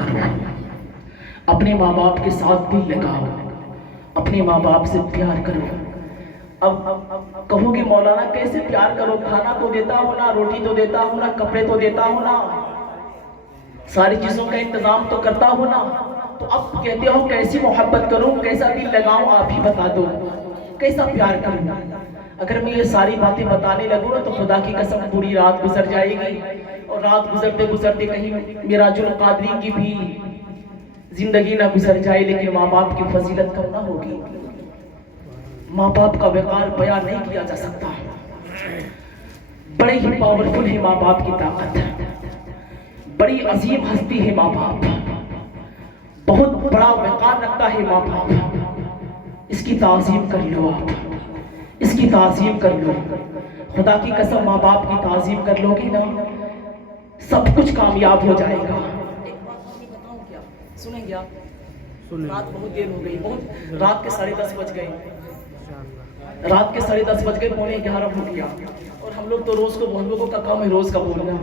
کرو، اپنے ماں باپ کے ساتھ دل لگاؤ، اپنے ماں باپ سے پیار کرو۔ اب کہو گے مولانا کیسے پیار کرو، کھانا تو دیتا ہوں نا، روٹی تو دیتا ہوں نا، کپڑے تو دیتا ہوں نا، ساری چیزوں کا انتظام تو کرتا ہوں نا، تو اب کہتے ہو کیسی محبت کروں، کیسا دل لگاؤں، آپ ہی بتا دو، کیسا پیار کروں۔ اگر میں یہ ساری باتیں بتانے لگوں تو خدا کی قسم پوری رات گزر جائے گی، اور رات گزرتے گزرتے کہیں میراج القادری کی بھی زندگی نہ گزر جائے، لیکن ماں باپ کی فضیلت کم نہ ہوگی۔ ماں باپ کا وقار بیان نہیں کیا جا سکتا، بڑے ہی پاورفل ہے ماں باپ کی طاقت، بڑی عظیم ہستی ہے ماں باپ، بہت بڑا وقار رکھتا ہے ماں باپ۔ اس کی تعظیم کر لو، آپ اس کی تعظیم کر لو، خدا کی قسم ماں باپ کی تعظیم کر لو گے نا، سب کچھ کامیاب ہو جائے گا۔ ایک بات میں بتاؤں کیا، سنیں گے آپ؟ رات بہت دیر ہو گئی، رات کے 10:30 بج گئے، رات کے 10:30 بج گئے، 11:45 ہو گیا، اور ہم لوگ تو روز کو، ہم لوگوں کا کام ہے روز کا بولنا۔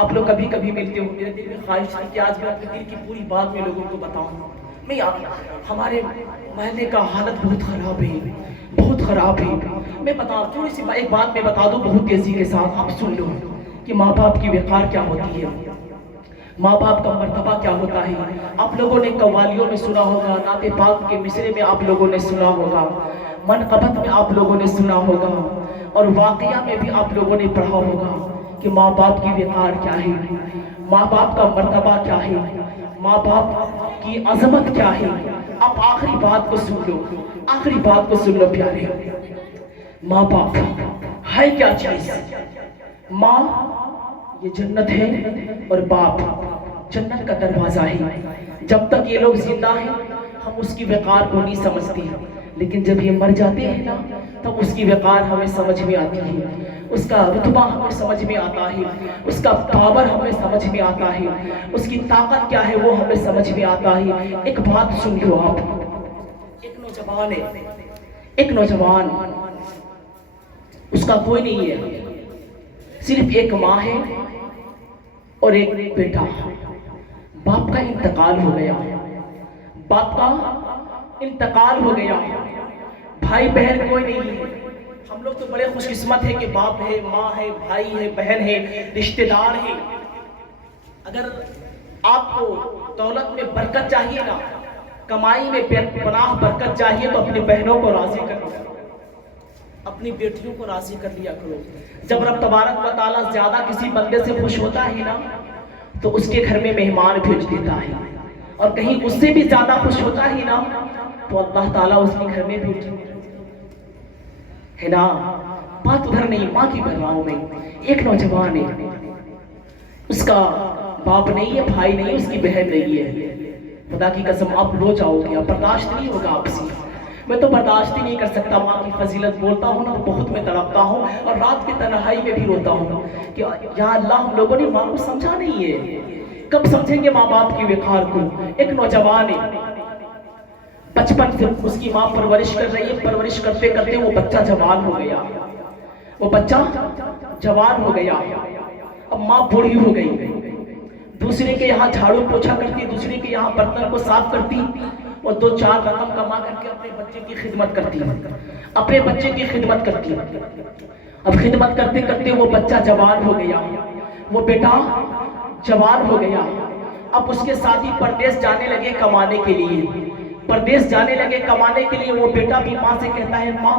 آپ لوگ کبھی کبھی ملتے ہو، میرے دل میں خواہش ہے کہ آج میں اپنے دل کی پوری بات میں لوگوں کو بتاؤں۔ میں ہمارے محلے کا حالت بہت خراب ہے، بہت خراب ہے۔ میں بتاؤں تھوڑی سی ایک بات میں بتا دوں بہت تیزی کے ساتھ، آپ سن لو کہ ماں باپ کی وقار کیا ہوتی ہے، ماں باپ کا مرتبہ کیا ہوتا ہے۔ آپ لوگوں نے قوالیوں میں سنا ہوگا، نعت پاک کے مصرے میں آپ لوگوں نے سنا ہوگا، منقبت میں آپ لوگوں نے سنا ہوگا، اور واقعہ میں بھی آپ لوگوں نے پڑھا ہوگا کہ ماں باپ کی وقار کیا ہے، ماں باپ کا مرتبہ کیا ہے، ماں باپ کی عظمت کیا ہے۔ اب آخری بات کو سن لو، آخری بات کو سن لو پیارے، ماں باپ ہے کیا چیز؟ ماں یہ جنت ہے، اور باپ جنت کا دروازہ ہے۔ جب تک یہ لوگ زندہ ہیں ہم اس کی وقار کو نہیں سمجھتے، لیکن جب یہ مر جاتے ہیں نا تب اس کی وقار ہمیں سمجھ میں آتی ہے، اس کا رتبہ ہمیں سمجھ میں آتا ہے، اس کا پاور ہمیں سمجھ میں آتا ہے، اس کی طاقت کیا ہے وہ ہمیں سمجھ میں آتا ہے۔ ایک بات سن لو آپ، ایک نوجوان ہے، ایک نوجوان، اس کا کوئی نہیں ہے، صرف ایک ماں ہے اور ایک بیٹا۔ باپ کا انتقال ہو گیا، باپ کا انتقال ہو گیا، بھائی بہن کوئی نہیں ہے۔ ہم لوگ تو بڑے خوش قسمت ہیں کہ باپ ہے، ماں ہے، بھائی ہے، بہن ہے، رشتہ دار ہے۔ اگر آپ کو دولت میں برکت چاہیے نا، کمائی میں پناہ برکت چاہیے تو اپنی بہنوں کو راضی کرو، اپنی بیٹیوں کو راضی کر لیا کرو۔ جب رب تبارک و تعالیٰ زیادہ کسی بندے سے خوش ہوتا ہے نا تو اس کے گھر میں مہمان بھیج دیتا ہے، اور کہیں اس سے بھی زیادہ خوش ہوتا ہے نا تو اللہ تعالیٰ اس کے گھر میں بھیج دیتا ہے نا۔ بات ادھر نہیں، ماں کی کر رہا ہوں میں۔ ایک نوجوان ہے، اس کا باپ نہیں ہے، بھائی نہیں ہے، اس کی بہن نہیں ہے۔ خدا کی قسم آپ رو جاؤ گے، برداشت نہیں ہوگا آپ سے۔ میں تو برداشت ہی نہیں کر سکتا، ماں کی فضیلت بولتا ہوں نا بہت میں تڑپتا ہوں، اور رات کی تنہائی میں بھی روتا ہوں کہ یا اللہ ہم لوگوں نے ماں کو سمجھا نہیں ہے، کب سمجھیں گے ماں باپ کی وقار کو۔ ایک نوجوان ہے، بچپن سے اس کی ماں پرورش کر رہی ہے، پرورش کرتے کرتے وہ بچہ جوان ہو گیا، وہ بچہ جوان ہو گیا، اب ماں بوڑھی ہو گئی، دوسرے کے یہاں جھاڑو پوچھا کرتی، دوسرے کے یہاں برتن کو صاف کرتی، اور 2-4 رقم کما کر کے اپنے بچے کی خدمت کرتی، اپنے بچے کی خدمت کرتی۔ اب خدمت کرتے کرتے وہ بچہ جوان ہو گیا، وہ بیٹا جوان ہو گیا۔ اب اس کے ساتھی پردیس جانے لگے کمانے کے لیے، پردیس جانے لگے کمانے کے لیے۔ وہ بیٹا بھی ماں سے کہتا ہے ماں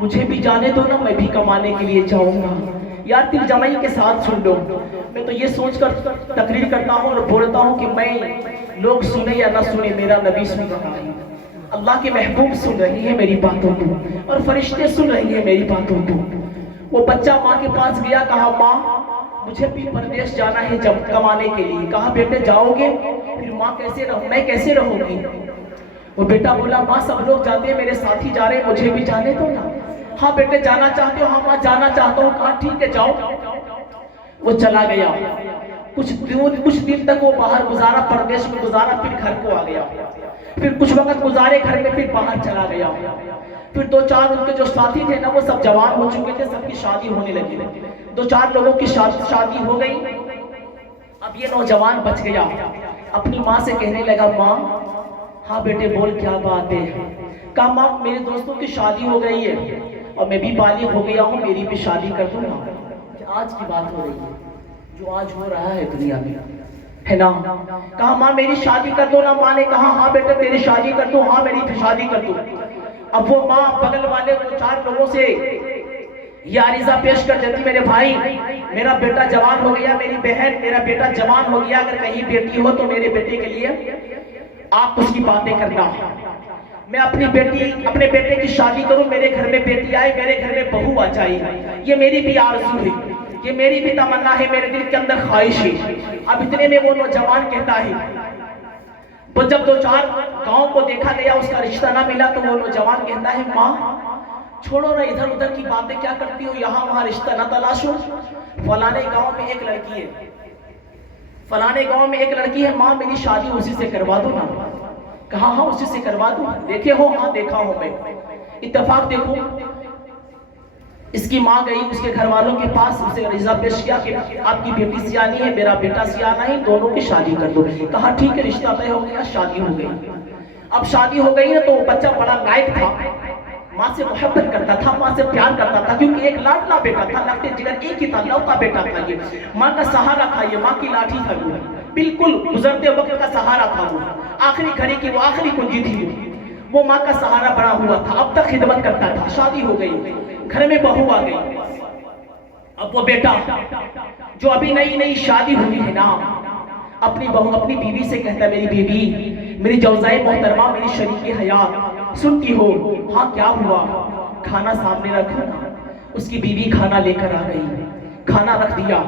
مجھے بھی جانے دو نا، میں بھی کمانے کے لیے جاؤں گا۔ یار دل جمعی کے ساتھ سن لو، میں تو یہ سوچ کر تقریر کرتا ہوں اور بولتا ہوں کہ میں لوگ سنے یا نہ سنے میرا نبی سن رہا ہے، اللہ کے محبوب سن رہی ہے میری باتوں کو، اور فرشتے سن رہی ہیں میری باتوں کو۔ وہ بچہ ماں کے پاس گیا، کہا ماں مجھے بھی پردیس جانا ہے جب کمانے کے لیے۔ کہا بیٹے جاؤ گے پھر ماں کیسے رہوں، میں کیسے رہوں گی؟ وہ بیٹا بولا ماں سب لوگ جاتے ہیں، میرے ساتھی جا رہے ہیں، مجھے بھی جانے دو نا۔ ہاں بیٹے جانا چاہتے ہو؟ ہاں ماں جانا چاہتا ہوں۔ کہا ٹھیک ہے جاؤ۔ وہ چلا گیا، کچھ دن تک وہ باہر گزارا، پردیس میں گزارا، پھر گھر کو آ گیا، پھر کچھ وقت گزارے گھر میں، پھر باہر چلا گیا۔ پھر 2-4 ان کے جو ساتھی تھے نا وہ سب جوان ہو چکے تھے، سب کی شادی ہونے لگی، 2-4 لوگوں کی شادی ہو گئی۔ اب یہ نوجوان بچ گیا، اپنی ماں سے کہنے لگا ماں ہاں بیٹے بول کیا بات ہے. کہا ماں میرے دوستوں کی شادی ہو گئی ہے اور میں بھی بالغ ہو گیا ہوں, میری بھی شادی کر دوں نا. آج کی بات ہو رہی ہے جو آج ہو رہا ہے دنیا میں ہے نا. کہا ماں میری شادی کر دو نا. ماں نے کہا ہاں بیٹے تیری شادی کر دوں, ہاں میری بھی شادی کر دوں. اب وہ ماں بغل والے 2-4 لوگوں سے یہ عریضہ پیش کر دیتی میرے بھائی میرا بیٹا جوان ہو گیا, میری بہن میرا بیٹا جوان ہو گیا, اگر کہیں بیٹی ہو تو میرے بیٹے کے لیے آپ اس کی باتیں کرنا. میں اپنی بیٹی اپنے بیٹے کی شادی کروں, میرے گھر میں بیٹی آئے, میرے گھر میں بہو آ جائے, یہ میری بھی آرزو ہے, یہ میری بھی تمنا ہے, میرے دل کے اندر خواہش ہے. اب اتنے میں وہ نوجوان کہتا ہے, وہ جب 2-4 گاؤں کو دیکھا گیا اس کا رشتہ نہ ملا تو وہ نوجوان کہتا ہے ماں چھوڑو نا ادھر ادھر کی باتیں کیا کرتی ہو, یہاں وہاں رشتہ نہ تلاشو. فلانے گاؤں میں ایک لڑکی ہے, فلانے گاؤں میں ایک لڑکی ہے, ماں میری شادی اسی سے کروا دو نا. کہا ہاں اسی سے کروا دو. دیکھے ہو؟ ہاں دیکھا ہوں میں. اتفاق دیکھو اس کی ماں گئی اس کے گھر والوں کے پاس, اسے عریضہ پیش کیا کہ آپ کی بیٹی سیانی ہے, میرا بیٹا سیانا ہے, دونوں کی شادی کر دو. کہا ٹھیک ہے رشتہ طے ہو گیا, شادی ہو گئی. اب شادی ہو گئی نا تو وہ بچہ بڑا لائق تھا, ماں سے محبت کرتا تھا, ماں سے پیار کرتا تھا, کیونکہ ایک لاڈلا بیٹا تھا, لگتے جگر ایک ہی تھا, لوکا بیٹا تھا, یہ ماں کا سہارا تھا, یہ ماں کی لاٹھی تھا, وہ بالکل گزرتے وقت کا سہارا تھا, وہ آخری گھڑی کی وہ آخری کنجی تھی, وہ ماں کا سہارا بنا ہوا تھا, اب تک خدمت کرتا تھا. شادی ہو گئی, گھر میں بہو آ گئی. اب وہ بیٹا جو ابھی نئی نئی شادی ہوئی ہے نا اپنی بہو اپنی بیوی سے کہتا ہے میری بیوی میری جوزائے محترمہ میری شریک حیات سنتی ہو؟ ہاں کیا ہوا؟ کھانا سامنے رکھو نا. اس کی بیوی کھانا لے کر آ گئی, کھانا رکھ دیا.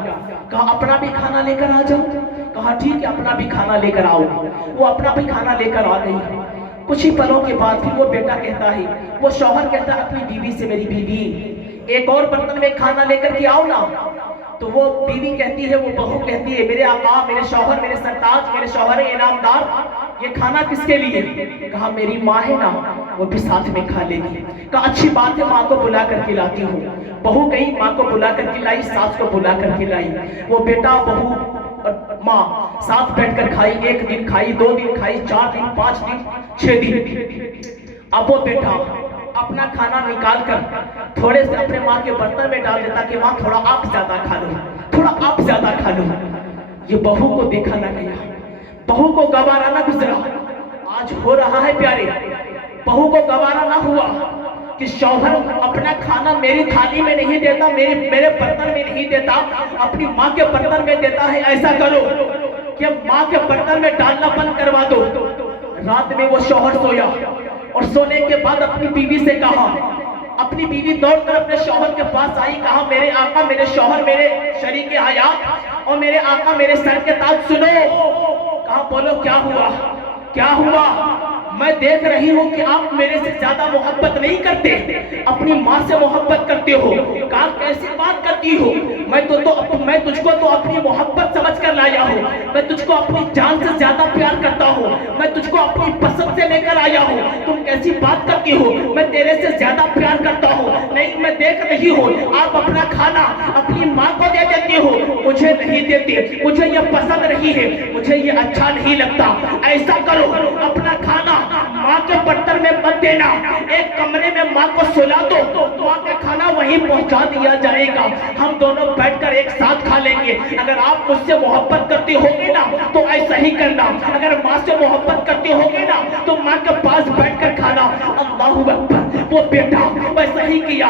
کہا اپنا بھی کھانا لے کر آ جاؤ. کہا ٹھیک ہے اپنا بھی کھانا لے کر آؤ. وہ اپنا بھی کھانا لے کر آ گئی. کچھ ہی پلوں کے بعد پھر وہ بیٹا کہتا ہے, وہ شوہر کہتا ہے اپنی بیوی سے میری بیوی ایک اور برتن میں کھانا لے کر کے آؤ نا. تو وہ بیوی کہتی ہے, وہ بہو کہتی ہے میرے آقا میرے شوہر میرے سرتاج میرے شوہر انعامدار یہ کھانا کس کے لیے؟ کہا میری ماں ہے نا وہ بھی ساتھ میں کھا لے گی. کہا اچھی بات ہے ماں کو بلا کر کے لاتی ہوں. بہو گئی ماں کو بلا کر کے لائی, ساس کو بلا کر کے لائی. وہ بیٹا بہو اور ماں ساتھ بیٹھ کر کھائی. 1 دن کھائی, 2 دن کھائی, 4 دن, 5 دن, 6 دن. اب وہ بیٹا اپنا کھانا نکال کر تھوڑے سے اپنے ماں کے برتن میں ڈال دیتا کہ ماں تھوڑا آپ زیادہ کھا لو, تھوڑا آپ زیادہ کھا لو. یہ بہو کو دیکھا نہ گیا, بہو کو گوارا نہ گزرا. آج ہو رہا ہے پیارے, بہو کو گوارا نہ ہوا کہ شوہر اپنا کھانا میری تھالی میں نہیں دیتا, میرے برتن میں نہیں دیتا, اپنی ماں کے برتن میں دیتا ہے. ایسا کرو کہ ماں کے برتن میں ڈالنا بند کروا دو. رات میں وہ شوہر سویا اور سونے کے بعد اپنی بیوی سے کہا, اپنی بیوی دوڑ کر اپنے شوہر کے پاس آئی. کہا میرے آقا میرے شوہر میرے شریک حیات اور میرے آقا میرے سر کے تاج سنو. کہا بولو کیا ہوا؟ کیا ہوا؟ میں دیکھ رہی ہوں کہ آپ میرے سے زیادہ محبت نہیں کرتے, اپنی ماں سے محبت کرتے ہو. کہا کیسی بات کرتی ہو؟ میں تجھ کو تو اپنی محبت سمجھ کر لایا ہوں, میں تجھ کو اپنی جان سے زیادہ پیار کرتا ہوں, میں تجھ کو اپنی پسند سے لے کر آیا ہوں. تم کیسی بات کرتی ہو؟ میں تیرے سے زیادہ پیار کرتا ہوں. نہیں میں دیکھ رہی ہوں آپ اپنا کھانا اپنی ماں کو دے دیتی ہو, مجھے نہیں دیتے, مجھے یہ پسند نہیں ہے, مجھے یہ اچھا نہیں لگتا. ایسا کرو اپنا کھانا ماں کے برتن میں مت دینا, ایک کمرے میں ماں کو سلا دو, ماں کا کھانا وہیں پہنچا دیا جائے گا, ہم دونوں بیٹھ کر ایک ساتھ کھا لیں گے. اگر آپ مجھ سے محبت کرتے ہوگے نا تو ایسا ہی کرنا, اگر ماں سے محبت کرتے ہوگے نا تو ماں کے پاس بیٹھ کر کھانا. اللہ اکبر. وہ بیٹا ویسا ہی کیا,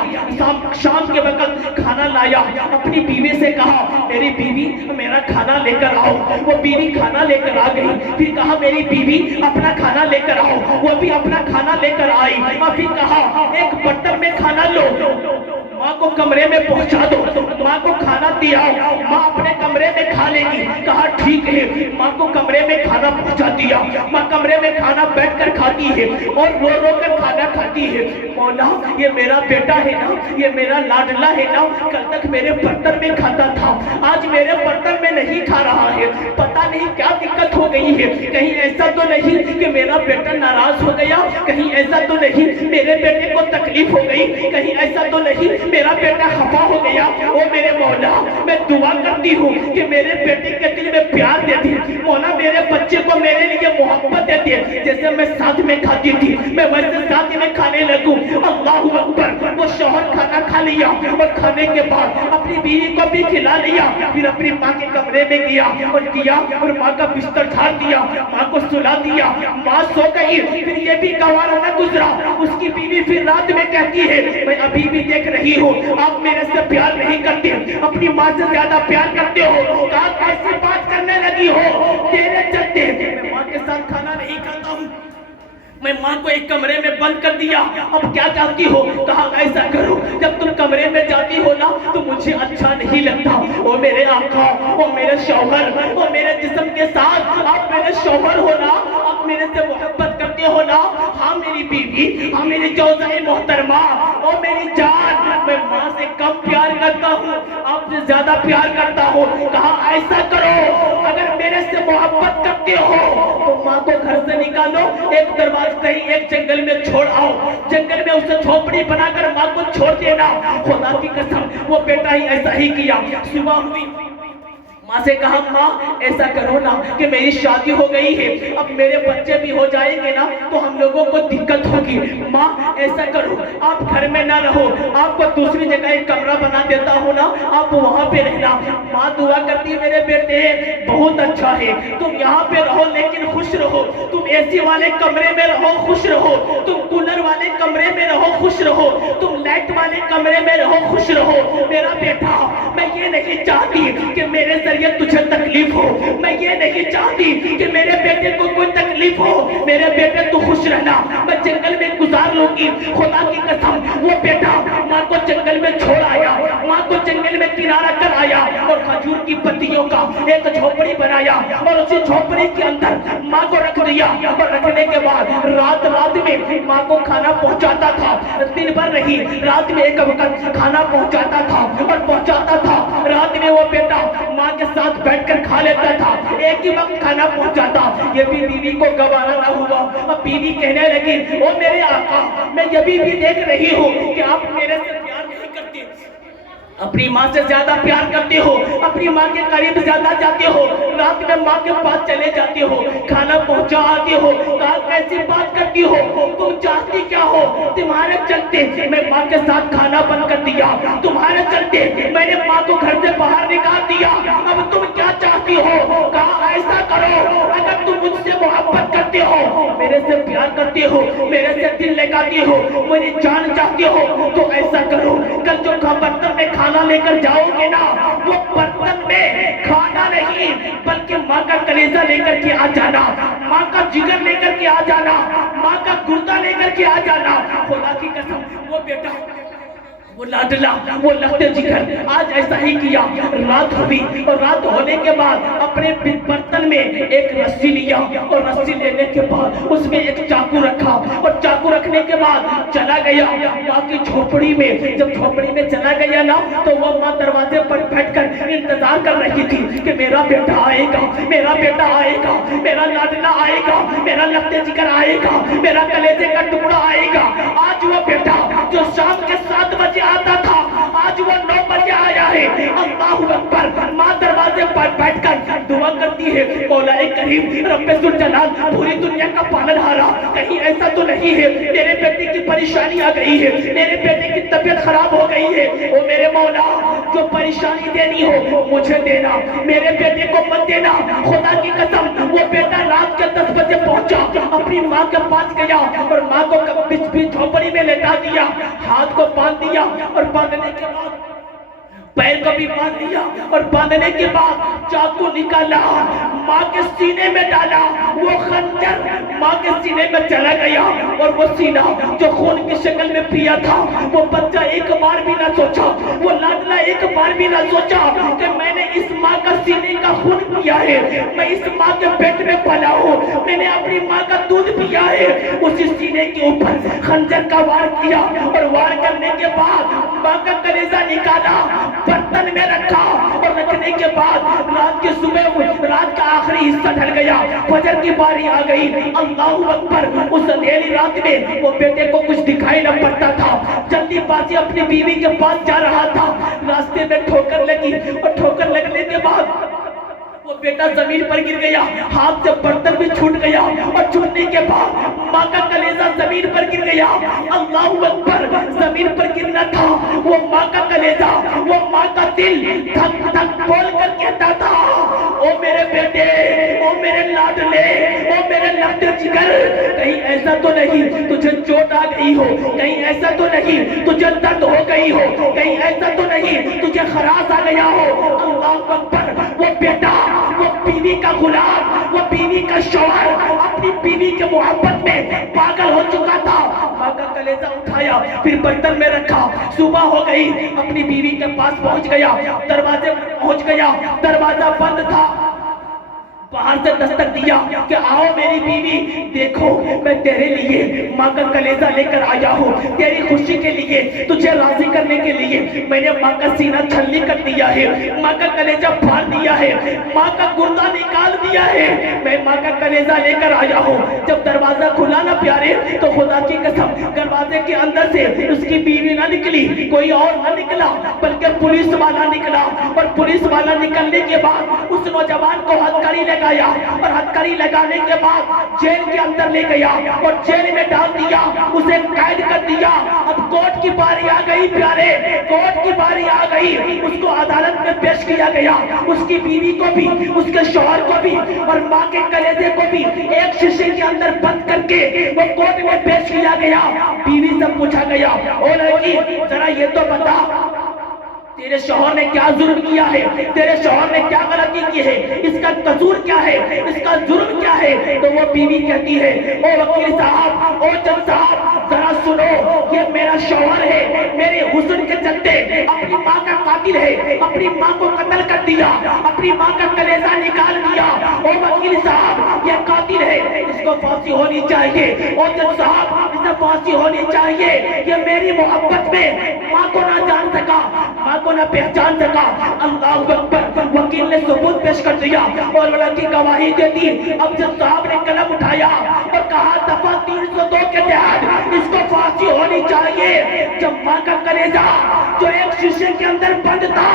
شام کے وقت کھانا لایا, اپنی بیوی سے کہا میری بیوی میرا کھانا لے کر آؤ. وہ بیوی کھانا لے کر آ گئی. پھر کہا میری بیوی اپنا کھانا لے کر آؤ. وہ بھی اپنا کھانا لے کر آئی. پھر کہا ایک برتن میں کھانا لو, ماں کو کمرے میں پہنچا دو, ماں کو کھانا دیا, ماں اپنے کمرے میں کھا لے گی. کہا ٹھیک ہے, ماں کو کمرے میں کھانا پہنچا دیا. ماں کمرے میں کھانا بیٹھ کر کھاتی ہے اور رو رو کر کھانا کھاتی ہے. مولا یہ میرا بیٹا ہے نا, یہ میرا لاڈلا ہے نا, کل تک میرے برتن میں کھاتا تھا, آج میرے برتن میں نہیں کھا رہا ہے, پتہ نہیں کیا دقت ہو گئی ہے, کہیں ایسا تو نہیں کہ میرا بیٹا ناراض ہو گیا, کہیں ایسا تو نہیں میرے بیٹے کو تکلیف ہو گئی, کہیں ایسا تو نہیں میرا بیٹا خفا ہو گیا. او میرے مولا, میں دعا کرتی ہوں کہ میرے بیٹے کے دل میں پیار دے دی مولا, میرے بچے کو میرے لیے محبت دے دی, جیسے میں ساتھ میں کھاتی تھی میں ویسے ساتھ میں کھانے لگوں. اللہ اکبر. وہ شوہر کھانا کھا لیا اور کھانے کے بعد اپنی بیوی کو بھی کھلا لیا, پھر اپنی ماں کے کمرے میں گیا اور ماں کا بستر جھاڑ دیا, ماں کو سلا دیا, ماں سو گئی. پھر یہ بھی گوارا نہ گزرا, اس کی بیوی پھر رات میں کہتی ہے میں ابھی بھی دیکھ رہی ہوں آپ میرے سے پیار نہیں کرتے, اپنی ماں سے زیادہ پیار کرتے ہو, کہا کیسی بات کرنے لگی ہو, تیرے چلتے میں ماں کے ساتھ کھانا نہیں کھاتا ہوں, میں ماں کو ایک کمرے میں بند کر دیا. اب کیا چاہتی ہو, کہا ایسا کرو جب تم کمرے میں جاتی ہو نا تو مجھے اچھا نہیں لگتا. او میرے آقا, او میرے شوہر, او میرے جسم کے ساتھ آپ میرے شوہر ہو نا, آپ میرے سے محبت کرتے ہو نا. ہاں میری بیوی, ہاں میری جوزہ محترمہ, او میری جان, میں ماں سے کم پیار کرتا ہوں, آپ سے زیادہ پیار کرتا ہوں. کہا ایسا کرو اگر میرے سے محبت کرتے ہو تو ماں کو گھر سے نکالو, ایک دروازہ کہیں ایک جنگل میں چھوڑ آؤ, جنگل میں اسے جھوپڑی بنا کر ماں کو چھوڑ دینا. خدا کی قسم وہ بیٹا ہی ایسا ہی کیا. صبح ہوئی, ماں سے کہا ماں ایسا کرو نا کہ میری شادی ہو گئی ہے, اب میرے بچے بھی ہو جائیں گے نا تو ہم لوگوں کو دقت ہوگی. ماں ایسا کرو آپ گھر میں نہ رہو, آپ کو دوسری جگہ ایک کمرہ بنا دیتا ہوں نا, آپ وہاں پہ رہنا. ماں دعا کرتی میرے بیٹے بہت اچھا ہے, تم یہاں پہ رہو لیکن خوش رہو, تم اے سی والے کمرے میں رہو خوش رہو, تم کولر والے کمرے میں رہو خوش رہو, تم لائٹ والے کمرے میں رہو خوش رہو. میرا بیٹا میں یہ نہیں چاہتی کہ میرے ذریعے تجھے تکلیف ہو, میں یہ نہیں چاہتی کہ میرے بیٹے کو کوئی تکلیف ہو. میرے بیٹے تو خوش رہنا, میں جنگل میں گزار لوں گی. خدا کی قسم وہ بیٹا ماں کو جنگل میں چھوڑ آیا, ماں کو جنگل میں کنارہ کر آیا اور کھجور کی پتیوں کا ایک جھوپڑی بنایا اور اسی جھوپڑی کے اندر ماں کو رکھ دیا. اور رکھنے کے بعد رات میں ماں کو کھانا پہنچاتا تھا, دن بھر نہیں رات میں ایک وقت کھانا پہنچاتا تھا اور پہنچاتا تھا. رات میں وہ بیٹا ماں کے ساتھ بیٹھ کر کھا لیتا تھا, ایک ہی وقت کھانا پہنچاتا. یہ بھی بیوی کو گوارا نہ ہوا. اب بیوی کہنے لگی او میرے آقا, میں یہ بھی دیکھ رہی ہوں کہ آپ میرے سے پیار نہیں کرتے, اپنی ماں سے زیادہ پیار کرتے ہو, اپنی ماں کے قریب زیادہ جاتے ہو, رات میں ماں کے پاس چلے جاتے ہو, کھانا پہنچا آتے ہو. کہا کیسی بات کرتی ہو, تم چاہتی کیا ہو, تمہارے چلتے میں ماں کے ساتھ کھانا بند کر دیا, تمہارے چلتے میں نے ماں کو گھر سے باہر نکال دیا, اب تم کیا چاہتی ہو. کہا ایسا کرو اگر تم مجھ سے محبت کرتے ہو, میرے سے پیار کرتے ہو, میرے سے دل لگاتے ہو, میری جان چاہتے ہو, تو ایسا کرو کل جو برتن میں کھانا لے کر جاؤ گے نا, وہ برتن میں کھانا نہیں بلکہ ماں کا کلیجہ لے کر کے آ جانا, ماں کا جگر لے کر کے آ جانا, ماں کا گردہ لے کر کے آ جانا. خدا کی قسم وہ بیٹا وہ لاڈلا وہ لگتے جگر آج ایسا ہی کیا. رات ہوئی اور رات ہونے کے بعد اپنے برتن میں ایک رسی لیا اور رسی لینے کے بعد اس میں ایک چاقو رکھا اور چاقو رکھنے کے بعد چلا گیا ماں کی جھوپڑی میں. جب جھوپڑی میں چلا گیا نا تو وہ ماں دروازے پر بیٹھ کر انتظار کر رہی تھی کہ میرا بیٹا آئے گا, میرا بیٹا آئے گا, میرا لاڈلا آئے گا, میرا لگتے جگر آئے گا, میرا کلیجے کا ٹکڑا آئے گا. آج وہ بیٹا جو شام کے 7 بجے آتا تھا آج وہ 9 بجے آیا ہے. اللہ اکبر. ماں دروازے پر بیٹھ کر دعا کرتی ہے مولا کریم رب ذوالجلال پوری دنیا کا پالنہارا, کہیں ایسا تو نہیں ہے میرے بیٹے کی پریشانی آ گئی ہے, میرے بیٹے کی طبیعت خراب ہو گئی ہے, او میرے مولا جو پریشانی دینی ہو مجھے دینا, میرے بیٹے کو مت دینا. خدا کی قسم وہ بیٹا رات کے 10 بجے پہنچا, اپنی ماں کے پاس گیا اور ماں کو جھوپڑی میں لٹا دیا, ہاتھ کو باندھ دیا اور باندھنے کے بعد پیر کو بھی باندھ دیا اور باندھنے کے بعد چاقو نکالا, ماں کے سینے میں ڈالا. وہ خنجر ماں کے سینے میں چلا گیا اور وہ سینہ جو خون کی شکل میں پیا تھا وہ بچہ ایک بار بھی نہ سوچا, وہ لاڈلا ایک بار بھی نہ سوچا کہ میں نے اس ماں کا سینے کا خون پیا ہے, میں اس ماں کے پیٹ میں پلا ہوں, میں میں نے اپنی ماں کا دودھ پیا ہے، اسی سینے کے اوپر خنجر کا وار کیا، اور وار کرنے کے بعد ماں کا کلیجہ نکالا، برتن میں رکھا، اور رکھنے کے بعد رات کے صبح، رات کا آخری حصہ ڈھل گیا، فجر کی باری آ گئی، اللہ اکبر۔ اس اندھیری رات میں وہ بیٹے کو کچھ دکھائی نہ پڑتا تھا، جلدی بازی اپنی بیوی کے پاس جا رہا تھا، راستے میں ٹھوکر لگی، اور ٹھوکر لگنے کے بعد وہ بیٹا زمین پر گر گیا، ہاتھ سے برتن بھی چھوٹ گیا، اور چھوٹنے کے بعد ماں کا کلیجہ زمین پر گر گیا۔ اللہ اکبر، زمین پر گرنا تھا، وہ ماں کا کلیجہ، وہ ماں کا دل دھک دھک بول کر کہتا تھا، او میرے بیٹے، او میرے لاڈلے، او میرے لگتے جگر، کہیں ایسا تو نہیں تجھے چوٹ آ گئی ہو، کہیں ایسا تو نہیں تجھے درد ہو گئی ہو، کہیں ایسا تو نہیں تجھے خراش آ گیا ہو۔ اللہ اکبر، وہ بیٹا، وہ بیوی کا غلام، وہ بیوی کا شوہر، اپنی بیوی کے محبت میں پاگل ہو چکا تھا، ماں کا کلیجہ اٹھایا، پھر برتن میں رکھا، صبح ہو گئی، اپنی بیوی کے پاس پہنچ گیا، دروازے پر پہنچ گیا، دروازہ بند تھا، باہر سے دستک دیا کہ آؤ میری بیوی، دیکھو میں تیرے لیے ماں کا کلیجہ لے کر آیا ہوں، تیری خوشی کے لیے، تجھے راضی کرنے کے لیے میں نے ماں کا سینہ چھلنی کر دیا ہے، ماں کا کلیجہ پھاڑ دیا ہے، ماں کا گردہ نکال دیا ہے، میں ماں کا کلیجہ لے کر آیا ہوں۔ جب دروازہ کھلا نا پیارے، تو خدا کی قسم دروازے کے اندر سے اس کی بیوی نہ نکلی، کوئی اور نہ نکلا، بلکہ پولیس والا نکلا، اور پولیس والا نکلنے کے بعد اس نوجوان کو ہتھکڑی لگایا، اور ہتھکڑی لگانے کے بعد جیل کے اندر لے گیا، اور جیل میں ڈال دیا، اسے قید کر دیا۔ اب کورٹ کی باری آ گئی پیارے، کورٹ کی باری آ گئی، اس کو عدالت میں پیش کیا گیا، اس کی بیوی کو بھی، اس کے شوہر کو بھی، اور ماں کے کلیجے کو بھی ایک شیشے کے اندر بند کر کے وہ کورٹ میں پیش کیا گیا۔ بیوی سے پوچھا گیا، او لڑکی ذرا یہ تو بتا، تیرے شوہر نے کیا ظلم کیا ہے، تیرے شوہر نے کیا غلطی کی ہے، اس کا قصور کیا ہے، اس کا جرم کیا ہے؟ تو وہ بیوی کہتی ہے، او وکیل صاحب، او جج صاحب ذرا سنو، یہ میرا شوہر ہے، میرے حسن کے چلتے اپنی ماں کا قاتل ہے، اپنی ماں کو قتل کر دیا، اپنی ماں کا کلیجہ نکال دیا، او وکیل صاحب یہ قاتل ہے، اس کو پھانسی ہونی چاہیے، او جج صاحب اسے پھانسی ہونی چاہیے، یہ میری محبت میں ماں کو نہ جان سکا، ماں کو نہ پہچان سکا۔ اللہ اکبر، وکیل نے ثبوت پیش کر دیا، اور لڑکی گواہی دے دی۔ اب جب صاحب نے قلم اٹھایا اور کہا دفعہ 302 کے تحت اس کو پھانسی ہونی چاہیے، جب ماں کا کلیجہ جو ایک شیشے کے اندر بند تھا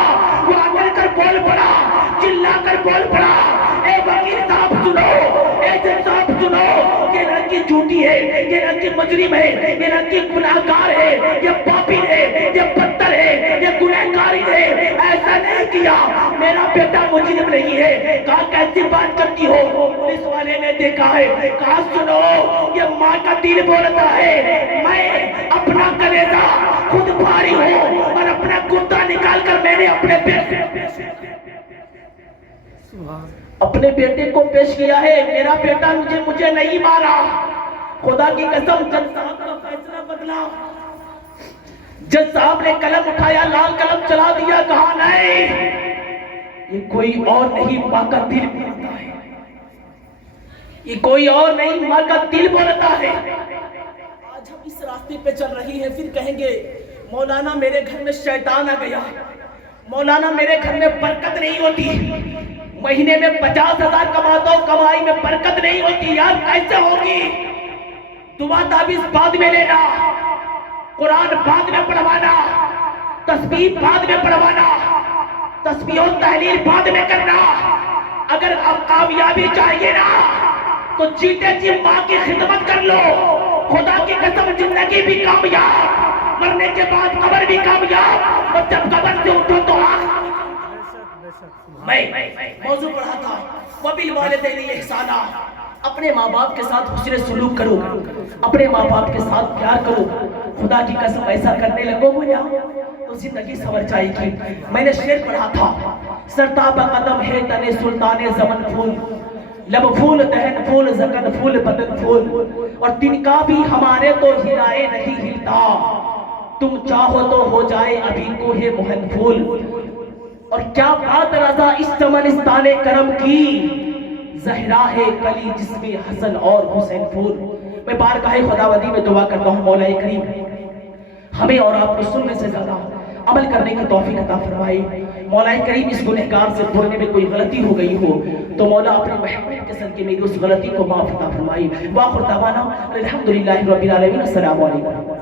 وہ اکڑ کر بول پڑا، چلا کر بول پڑا، اے وکیل صاحب سنو، اے جج صاحب سنو، یہ لڑکی جھوٹی ہے، یہ لڑکی مجرم ہے، یہ لڑکی گناہگار ہے، یہ پاپی ہے، یہ بدتر ہے، یہ گنہگاری ہے، ایسا نہیں کیا، میرا بیٹا مجرم نہیں ہے۔ کہا کیسی بات کرتی ہو؟ پولیس والے نے دیکھا ہے، کہا سنو، یہ ماں کا دل بولتا ہے، میں اپنا کلیجہ خود بھاری ہوں، اور اپنا گردہ نکال کر میں نے اپنے بیٹے کو پیش کیا ہے، میرا بیٹا مجھے نہیں مارا۔ خدا کی قسم جج صاحب کا فیصلہ بدلا، جج صاحب نے قلم اٹھایا، لال قلم چلا دیا، کہا نہیں، یہ کوئی اور نہیں، ماں کا دل بولتا ہے، یہ کوئی اور نہیں، ماں کا دل بولتا ہے۔ آج ہم اس راستے پہ چل رہی ہیں، پھر کہیں گے مولانا میرے گھر میں شیطان آ گیا، مولانا میرے گھر میں برکت نہیں ہوتی، مہینے میں 50,000 کماتا ہوں، کمائی میں برکت نہیں ہوتی، یار کیسے ہوگی؟ دعا تعویذ بعد میں لینا، قرآن بعد میں پڑھوانا، تسبیح بعد میں پڑھوانا، تسبیح و تحلیل بعد میں کرنا۔ اگر اب کامیابی چاہیے نا تو جیتے جی ماں کی خدمت کر لو، خدا کی قسم زندگی بھی کامیاب، مرنے کے بعد قبر بھی کامیاب، اور جب قبر سے اٹھو تو میں موضوع پڑھا تھا وَبِالْوَالِدَيْنِ إِحْسَانًا، اپنے ماں باپ کے ساتھ حسن سلوک کرو، اپنے ماں باپ کے ساتھ پیار کرو، خدا کی قسم ایسا کرنے لگو گے تو زندگی سنور جائے گی۔ میں نے شعر پڑھا تھا، سرتاب قدم ہے تنے سلطان زمن پھول، لب پھول دہن پھول زکن پھول بدن پھول، اور تنکا بھی ہمارے تو ہلائے نہیں ہلتا، تم چاہو تو ہو جائے ابھی کو ہے موہن پھول۔ اور کیا بات رضا اس چمنستان کرم کی، زہرا ہے کلی جس میں حسن اور حسین پھول. میں بارگاہ خداوندی میں دعا کرتا ہوں مولا کریم ہمیں اور آپ کو سننے سے زیادہ عمل کرنے کی توفیق عطا فرمائے. مولا کریم اس گنہگار سے بولنے میں کوئی غلطی ہو گئی ہو تو مولا اپنے محبوب کے صدقے میری اس غلطی کو معاف عطا فرمائے. وآخر دعوانا الحمدللہ رب العالمین. السلام علیکم.